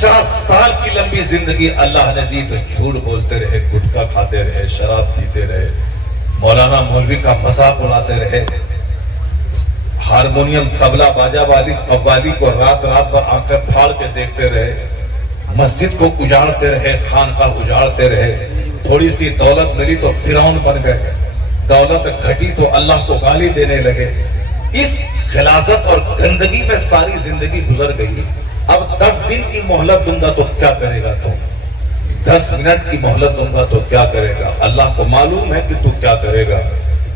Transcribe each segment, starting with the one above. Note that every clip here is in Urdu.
50 سال کی لمبی زندگی اللہ نے دی تو جھوٹ بولتے رہے، گٹکا کھاتے رہے، شراب پیتے رہے، مولانا مولوی کا مذاق اڑاتے رہے، ہارمونیم طبلہ باجا والی قوالی کو رات رات بھر آنکھیں پھاڑ کے دیکھتے رہے، مسجد کو اجاڑتے رہے، خانقاہ اجاڑتے رہے، تھوڑی سی دولت ملی تو فرعون بن گئے، دولت گھٹی تو اللہ کو گالی دینے لگے۔ اس غلاظت اور گندگی میں ساری زندگی گزر گئی۔ اب 10 دن کی مہلت دوں گا تو کیا کرے گا تو 10 منٹ کی مہلت دوں گا تو کیا کرے گا؟ اللہ کو معلوم ہے کہ تو کیا کرے گا۔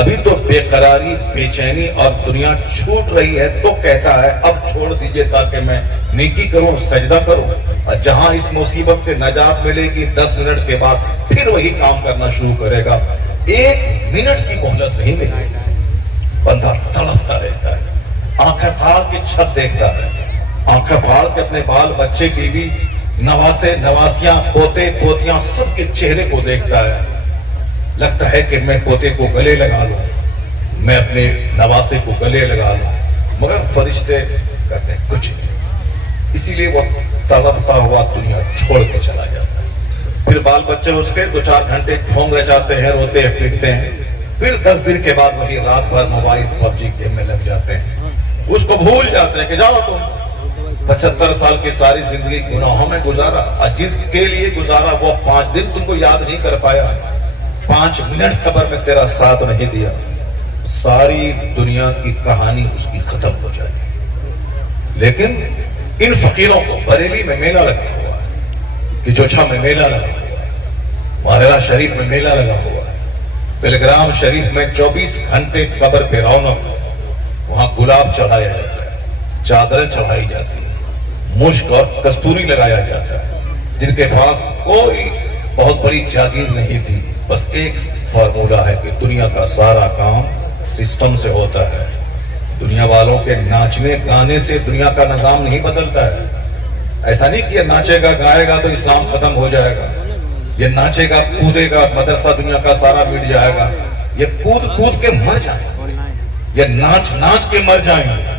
ابھی تو بے قراری، بے چینی اور دنیا چھوٹ رہی ہے تو کہتا ہے اب چھوڑ دیجئے تاکہ میں نیکی کروں، سجدہ کروں، اور جہاں اس مصیبت سے نجات ملے گی 10 منٹ کے بعد پھر وہی کام کرنا شروع کرے گا۔ 1 منٹ کی مہلت نہیں ملے گی۔ بندہ تڑپتا رہتا ہے، آنکھیں پھاڑ کے چھت دیکھتا ہے، آنکھیں پھاڑ کے اپنے بال بچے کی بھی نواسے نواسیاں پوتے پوتیاں سب کے چہرے کو دیکھتا ہے، لگتا ہے کہ میں پوتے کو گلے لگا لوں، میں اپنے نواسے کو گلے لگا لوں، مگر فرشتے کہتے ہیں کچھ نہیں۔ اسی لیے وہ تڑپتا ہوا دنیا چھوڑ کے چلا جاتا ہے۔ پھر بال بچے اس کے 2-4 گھنٹے ڈھونگ رچاتے ہیں، روتے ہیں، پیٹتے ہیں، پھر 10 دن کے بعد وہی رات بھر موبائل PUBG گیم میں لگ جاتے ہیں، اس کو بھول جاتے ہیں کہ جاؤ تم 75 سال کی ساری زندگی گناہوں میں گزارا، اور جس کے لیے گزارا وہ 5 دن تم کو یاد نہیں کر پایا، 5 منٹ قبر میں تیرا ساتھ نہیں دیا، ساری دنیا کی کہانی اس کی ختم ہو جائے گی۔ لیکن ان فقیروں کو بریلی میں میلہ لگا ہوا ہے، کچوچھا میں میلہ لگا ہوا ہے، ماریرا شریف میں میلہ لگا ہوا ہے، بلگرام شریف میں 24 گھنٹے قبر پہ رونق، وہاں گلاب چڑھایا جاتا ہے، چادریں چڑھائی جاتی ہیں، مشک اور کستوری لگایا جاتا ہے۔ جن کے پاس کوئی بہت بڑی جاگیر نہیں تھی، بس ایک فارمولہ ہے کہ دنیا کا سارا کام سسٹم سے ہوتا ہے، دنیا والوں کے ناچنے گانے سے دنیا کا نظام نہیں بدلتا ہے۔ ایسا نہیں کہ یہ ناچے گا گائے گا تو اسلام ختم ہو جائے گا، یہ ناچے گا کودے گا مدرسہ دنیا کا سارا مٹ جائے گا، یہ کود کود کے مر جائیں گے، یہ ناچ ناچ کے مر جائیں گے،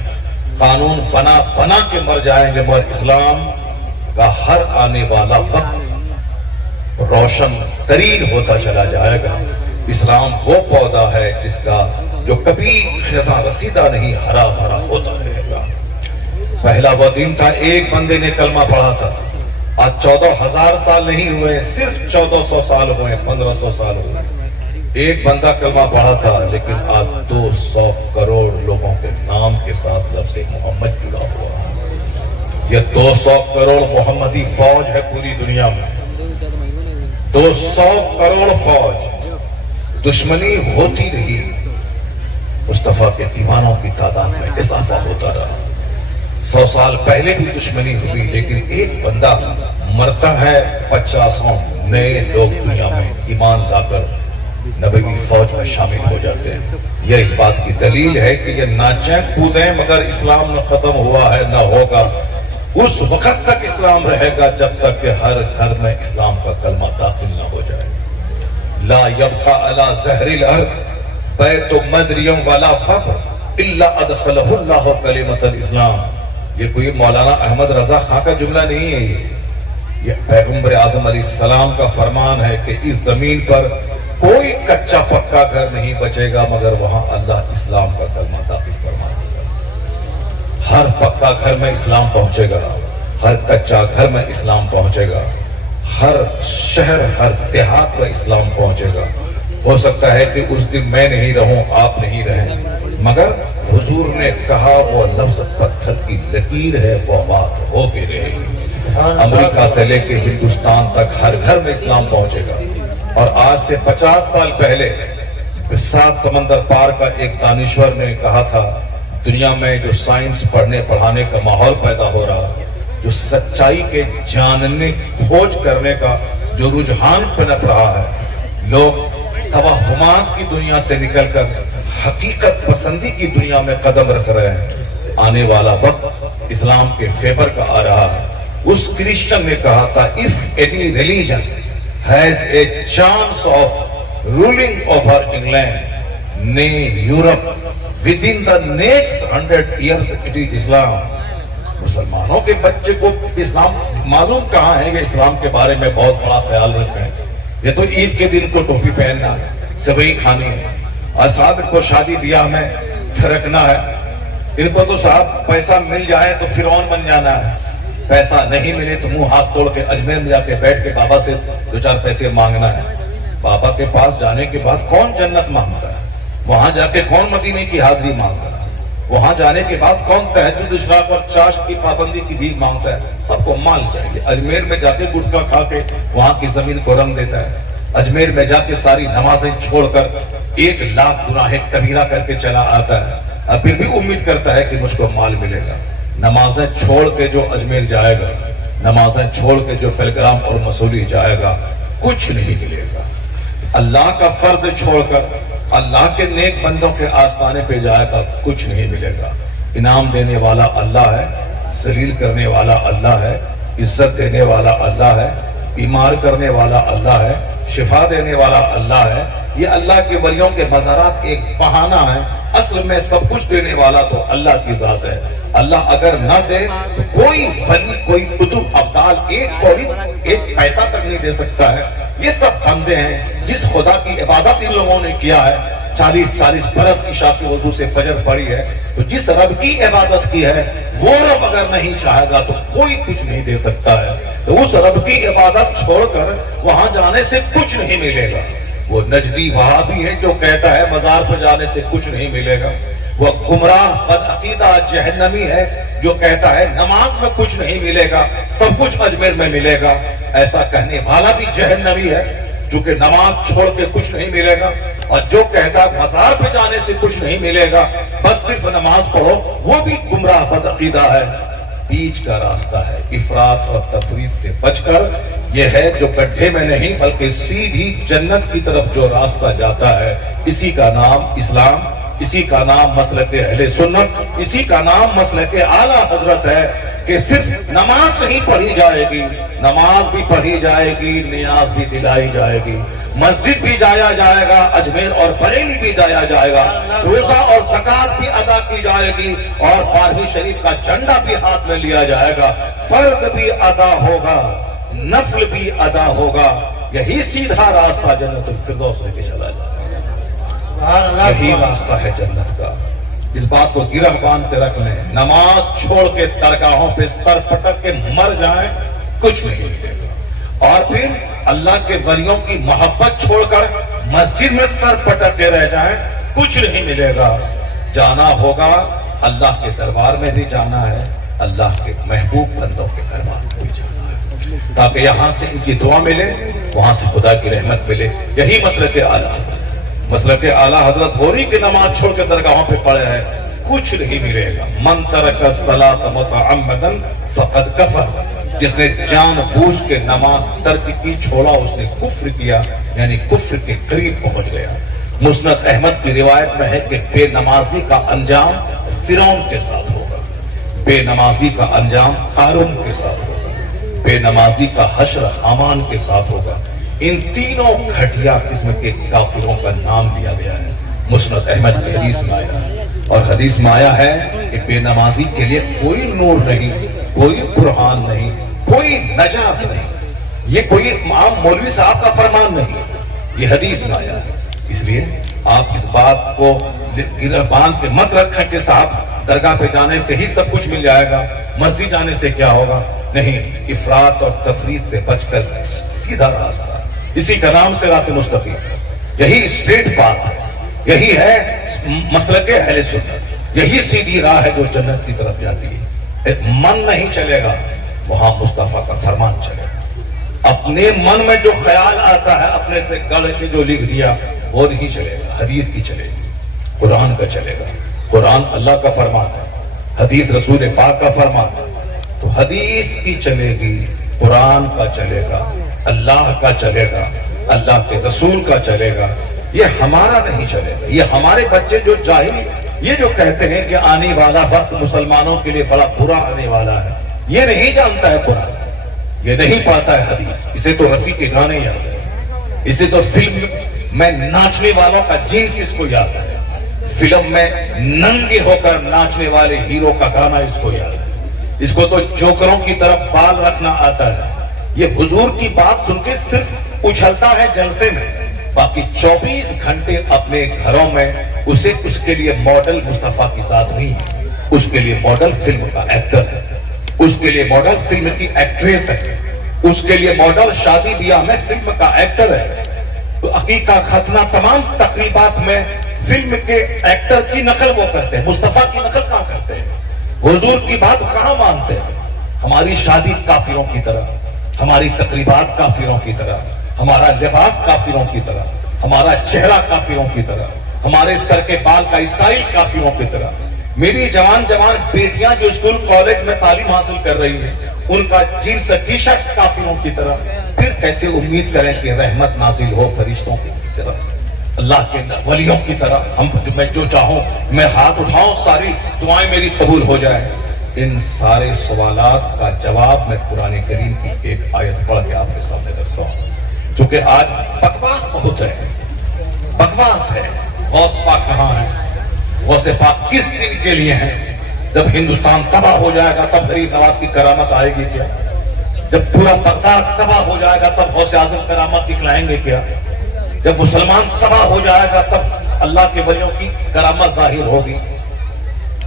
قانون بنا بنا کے مر جائیں گے، مگر اسلام کا ہر آنے والا وقت روشن ترین ہوتا چلا جائے گا۔ اسلام وہ پودا ہے جس کا جو کبھی خزاں رسیدہ نہیں، ہرا بھرا ہوتا رہے گا۔ پہلا وہ دن تھا ایک بندے نے کلمہ پڑھا تھا، آج 14,000 سال نہیں ہوئے، صرف 1400 سال ہوئے، 1500 سال ہوئے، ایک بندہ کلمہ پڑھا تھا، لیکن آج 200 کروڑ لوگوں کے نام کے ساتھ لفظ محمد جڑا ہوا۔ یہ 200 کروڑ محمدی فوج ہے پوری دنیا میں، 200 کروڑ فوج۔ دشمنی ہوتی رہی، مصطفیٰ کے دیوانوں کی تعداد میں اضافہ ہوتا رہا۔ 100 سال پہلے بھی دشمنی ہوئی، لیکن ایک بندہ مرتا ہے، 50 نئے لوگ دنیا میں ایمان لا کر نبوی فوج میں شامل ہو جاتے ہیں۔ یہ اس بات کی دلیل ہے کہ یہ ناچیں کودیں مگر اسلام نہ ختم ہوا ہے، نہ ہوگا۔ اس وقت تک اسلام رہے گا جب تک کہ ہر گھر میں اسلام کا کلمہ داخل نہ ہو جائے۔ لا يبقى على ظهر الارض بیت مدریم ولا فقر الا ادخلہ اللہ کلمۃ الاسلام۔ یہ کوئی مولانا احمد رضا خان کا جملہ نہیں ہے، یہ پیغمبر اعظم علیہ السلام کا فرمان ہے کہ اس زمین پر کوئی کچا پکا گھر نہیں بچے گا مگر وہاں اللہ اسلام کا کلمہ داخل فرما دے گا۔ ہر پکا گھر میں اسلام پہنچے گا، ہر کچا گھر میں اسلام پہنچے گا، ہر شہر ہر دیہات میں اسلام پہنچے گا۔ ہو سکتا ہے کہ اس دن میں نہیں رہوں، آپ نہیں رہیں، مگر حضور نے کہا وہ لفظ پتھر کی لکیر ہے، وہ بات ہو کے رہے گی۔ امریکہ سے لے کے ہندوستان تک ہر گھر میں اسلام پہنچے گا۔ اور آج سے 50 سال پہلے 7 سمندر پار کا ایک دانشور نے کہا تھا، دنیا میں جو سائنس پڑھنے پڑھانے کا ماحول پیدا ہو رہا، جو سچائی کے جاننے کھوج کرنے کا جو رجحان پنپ رہا ہے، لوگ توہمات کی دنیا سے نکل کر حقیقت پسندی کی دنیا میں قدم رکھ رہے ہیں۔ آنے والا وقت اسلام کے فیور کا آ رہا ہے۔ اس کرسچن نے کہا تھا if any religion has a chance of ruling over England, nay Europe, within the next 100 years it is Islam. مسلمانوں کے بچے کو اسلام معلوم کہاں ہے کہ اسلام کے بارے میں بہت بڑا خیال رکھیں. یہ تو عید کے دن کو ٹوپی پہننا ہے, سوئی کھانی ہے, اور صاحب ان کو شادی بیاہ میں تھرکنا ہے. ان کو تو صاحب پیسہ مل جائے تو فرعون بن جانا ہے, پیسہ نہیں ملے تو منہ ہاتھ توڑ کے اجمیر میں جا کے بیٹھ کے بابا سے 2-4 پیسے مانگنا ہے. بابا کے پاس جانے کے بعد کون جنت مانگتا ہے؟ وہاں جا کے کون مدینے کی حاضری مانگتا ہے؟ وہاں جانے کے بعد کون تہجد اشراق اور چاش کی پابندی کی بھیک مانگتا ہے؟ سب کو مال چاہیے. اجمیر میں جا کے گٹکا کھا کے وہاں کی زمین کو رنگ دیتا ہے. اجمیر میں جا کے ساری نمازیں چھوڑ کر 1 لاکھ گناہ کبیرہ کر کے چلا آتا ہے, اور پھر بھی امید کرتا ہے کہ مجھ کو مال ملے گا. نمازیں چھوڑ کے جو اجمیر جائے گا, نمازیں چھوڑ کے جو پلگرام اور مسوری جائے گا, کچھ نہیں ملے گا. اللہ کا فرض چھوڑ کر اللہ کے نیک بندوں کے آستانے پہ جائے گا, کچھ نہیں ملے گا. انعام دینے والا اللہ ہے, ذلیل کرنے والا اللہ ہے, عزت دینے والا اللہ ہے, بیمار کرنے والا اللہ ہے, شفا دینے والا اللہ ہے. یہ اللہ کے ولیوں کے مزارات ایک بہانہ ہے, اصل میں سب کچھ دینے والا تو اللہ کی ذات ہے. اللہ اگر نہ دے تو کوئی ولی, کوئی قطب ابدال ایک پیسہ تک نہیں دے سکتا ہے. یہ سب بندے ہیں جس خدا کی عبادت ان لوگوں نے کیا ہے. 40 برس عشاء کی وضو سے فجر پڑی ہے, تو جس رب کی عبادت کی ہے وہ رب اگر نہیں چاہے گا تو کوئی کچھ نہیں دے سکتا ہے. تو اس رب کی عبادت چھوڑ کر وہاں جانے سے کچھ نہیں ملے گا. وہ نجدی وہابی ہے جو کہتا ہے مزار پر جانے سے کچھ نہیں ملے گا. وہ گمراہ بدعقیدہ جہنمی ہے جو کہتا ہے نماز میں کچھ نہیں ملے گا, سب کچھ اجمیر میں ملے گا. ایسا کہنے والا بھی جہنمی ہے جو کہ نماز چھوڑ کے کچھ نہیں ملے گا, اور جو کہتا ہے مزار پہ جانے سے کچھ نہیں ملے گا, بس صرف نماز پڑھو, وہ بھی گمراہ بدعقیدہ ہے. بیچ کا راستہ ہے, افراط اور تفریط سے بچ کر. یہ ہے جو گڈھے میں نہیں بلکہ سیدھی جنت کی طرف جو راستہ جاتا ہے. اسی کا نام اسلام, اسی کا نام مسلک اہل سنت, اسی کا نام مسلک اعلیٰ حضرت ہے کہ صرف نماز نہیں پڑھی جائے گی, نماز بھی پڑھی جائے گی, نیاز بھی دلائی جائے گی, مسجد بھی جایا جائے گا, اجمیر اور بریلی بھی جایا جائے گا, روزہ اور زکات بھی ادا کی جائے گی, اور 12ویں شریف کا جھنڈا بھی ہاتھ میں لیا جائے گا, فرض بھی ادا ہوگا, نفل بھی ادا ہوگا. یہی سیدھا راستہ جنت الفردوس لے کے چلا جائے گا. یہی راستہ ہے جنت کا. اس بات کو گرہ باندھ کے رکھ لیں. نماز چھوڑ کے درگاہوں پہ سر پٹک کے مر جائیں, کچھ نہیں ملے گا. اور پھر اللہ کے ولیوں کی محبت چھوڑ کر مسجد میں سر پٹک کے رہ جائیں, کچھ نہیں ملے گا. جانا ہوگا اللہ کے دربار میں بھی جانا ہے, اللہ کے محبوب بندوں کے دربار میں بھی جانا ہے, تاکہ یہاں سے ان کی دعا ملے, وہاں سے خدا کی رحمت ملے. یہی مسلک اعلیٰ مسلک اعلیٰ حضرت ہو رہی کہ نماز چھوڑ کے درگاہوں پہ پڑے ہیں, کچھ نہیں ملے گا. من ترک الصلاۃ متعمدا فقد کفر, جس نے جان بوجھ کے نماز ترک کی, چھوڑا, اس نے کفر کیا, یعنی کفر کے قریب پہنچ گیا. مسند احمد کی روایت میں ہے کہ بے نمازی کا انجام فرعون کے ساتھ ہوگا, بے نمازی کا انجام قارون کے ساتھ ہوگا, بے نمازی کا حشر حامان کے ساتھ ہوگا. ان تینوں گھٹیا قسم کے کافروں کا نام لیا گیا ہے. مسند احمد کی حدیث میں آیا ہے, اور حدیث میں آیا ہے کہ بے نمازی کے لیے کوئی نور نہیں, کوئی قرآن نہیں, کوئی نجات نہیں. یہ کوئی عام مولوی صاحب کا فرمان نہیں, یہ حدیث میں آیا ہے. اس لیے آپ اس بات کو گرہ باندھ کے مت رکھیں کہ صاحب درگاہ پہ جانے سے ہی سب کچھ مل جائے گا, مسجد جانے سے کیا ہوگا. نہیں, افراط اور تفریط سے بچ کر سیدھا راستہ, اسی کا نام صراط مستقیم, یہی اسٹریٹ پاتھ ہے, یہی ہے مسلک اہل سنت, یہی سیدھی راہ ہے جو جنت کی طرف جاتی ہے. من نہیں چلے گا, وہاں مصطفیٰ کا فرمان چلے گا. اپنے من میں جو خیال آتا ہے اپنے سے گڑھ کے جو لکھ دیا وہ نہیں چلے گا. حدیث کی چلے گی, قرآن کا چلے گا. قرآن اللہ کا فرمان ہے, حدیث رسول پاک کا فرمان ہے. تو حدیث کی چلے گی, قرآن کا چلے گا, اللہ کا چلے گا, اللہ کے رسول کا چلے گا. یہ ہمارا نہیں چلے گا. یہ ہمارے بچے جو جاہل, یہ جو کہتے ہیں کہ آنے والا وقت مسلمانوں کے لیے بڑا برا آنے والا ہے, یہ نہیں جانتا ہے قرآن, یہ نہیں پاتا ہے حدیث. اسے تو رفیع کے گانے یاد ہے, اسے تو فلم میں ناچنے والوں کا جنس اس کو یاد ہے, فلم میں ننگے ہو کر ناچنے والے ہیرو کا گانا اس کو یاد ہے. اس کو تو جوکروں کی طرف بال رکھنا آتا ہے. یہ حضور کی بات سن کے صرف اچھلتا ہے جلسے میں، باقی 24 گھنٹے اپنے گھروں میں اسے اس کے لیے ماڈل مصطفیٰ کے ساتھ نہیں ہے، اس کے لیے ماڈل فلم کا ایکٹر ہے، اس کے لیے ماڈل فلم کی ایکٹریس ہے، اس کے لیے ماڈل شادی بیاہ میں فلم کا ایکٹر ہے. تو عقیقہ ختنہ تمام تقریبات میں فلم کے ایکٹر کی نقل وہ کرتے ہیں، مصطفیٰ کی نقل کہاں کرتے ہیں؟ حضور کی بات کہاں مانتے ہیں؟ ہماری شادی کافروں کی طرح، ہماری تقریبات کافروں کی طرح، ہمارا لباس کافروں کی طرح، ہمارا چہرہ کافروں کی طرح، ہمارے سر کے بال کا اسٹائل کافروں کی طرح. میری جوان بیٹیاں جو اسکول کالج میں تعلیم حاصل کر رہی ہیں، ان کا جینس ٹی شرٹ کافروں کی طرح. پھر کیسے امید کریں کہ رحمت نازل ہو فرشتوں کی طرح، اللہ کے ولیوں کی طرح؟ میں جو چاہوں میں ہاتھ اٹھاؤں، ساری دعائیں میری قبول ہو جائیں. ان سارے سوالات کا جواب میں قرآن کریم کی ایک آیت پڑھ کے آپ کے سامنے رکھتا ہوں، چونکہ آج بکواس بہت ہے، بکواس ہے. غوث پاک کہاں ہے؟ غوث پاک کس دن کے لیے ہیں؟ جب ہندوستان تباہ ہو جائے گا تب غریب نواز کی کرامت آئے گی کیا؟ جب پورا بغداد تباہ ہو جائے گا تب غوث اعظم کرامت دکھلائیں گے کیا؟ جب مسلمان تباہ ہو جائے گا تب اللہ کے ولیوں کی کرامت ظاہر ہوگی؟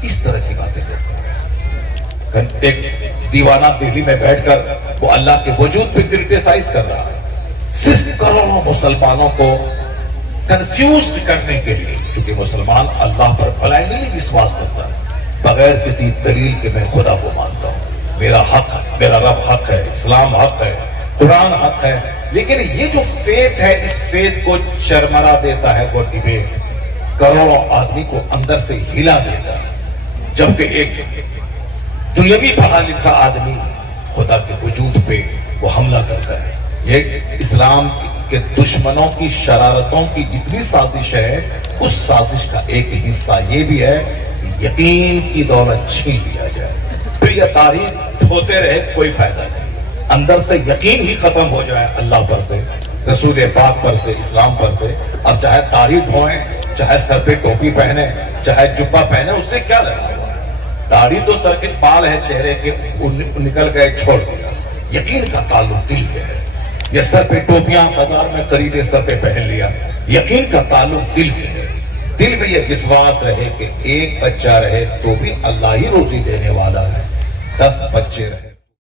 اس طرح کی باتیں کرتے ہیں. ایک دیوانہ دہلی میں بیٹھ کر وہ اللہ کے وجود پہ کرٹیسائز کر رہا ہے، صرف کروڑوں مسلمانوں کو کنفیوزڈ کرنے کے لیے. چونکہ مسلمان اللہ پر بلائنڈلی وشواس کرتا ہے، بغیر کسی دلیل کے میں خدا کو مانتا ہوں، میرا حق ہے، میرا رب حق ہے، اسلام حق ہے، قرآن حق ہے. لیکن یہ جو فیتھ ہے، اس فیتھ کو چرمرا دیتا ہے وہ ڈبیٹ، کروڑوں آدمی کو اندر سے ہلا دیتا ہے. جبکہ ایک دنیاوی پڑھا لکھا آدمی خدا کے وجود پہ وہ حملہ کرتا ہے. یہ اسلام کے دشمنوں کی شرارتوں کی جتنی سازش ہے، اس سازش کا ایک حصہ یہ بھی ہے کہ یقین کی دولت چھین لیا جائے. پھر یہ تاریخ دھوتے رہے کوئی فائدہ نہیں، اندر سے یقین ہی ختم ہو جائے اللہ پر سے، رسول پاک پر سے، اسلام پر سے. اب چاہے تاریخ دھوئیں، چاہے سر پہ ٹوپی پہنے، چاہے جبہ پہنے، اس سے کیا لگا؟ داڑھی تو سر کے بال ہے چہرے کے، نکل گئے چھوڑ دیا. یقین کا تعلق دل سے ہے. یہ سر پہ ٹوپیاں بازار میں خریدے، سر پہ پہن لیا. یقین کا تعلق دل سے ہے. دل میں یہ وشواس رہے کہ ایک بچہ رہے تو بھی اللہ ہی روزی دینے والا ہے، 10 بچے رہے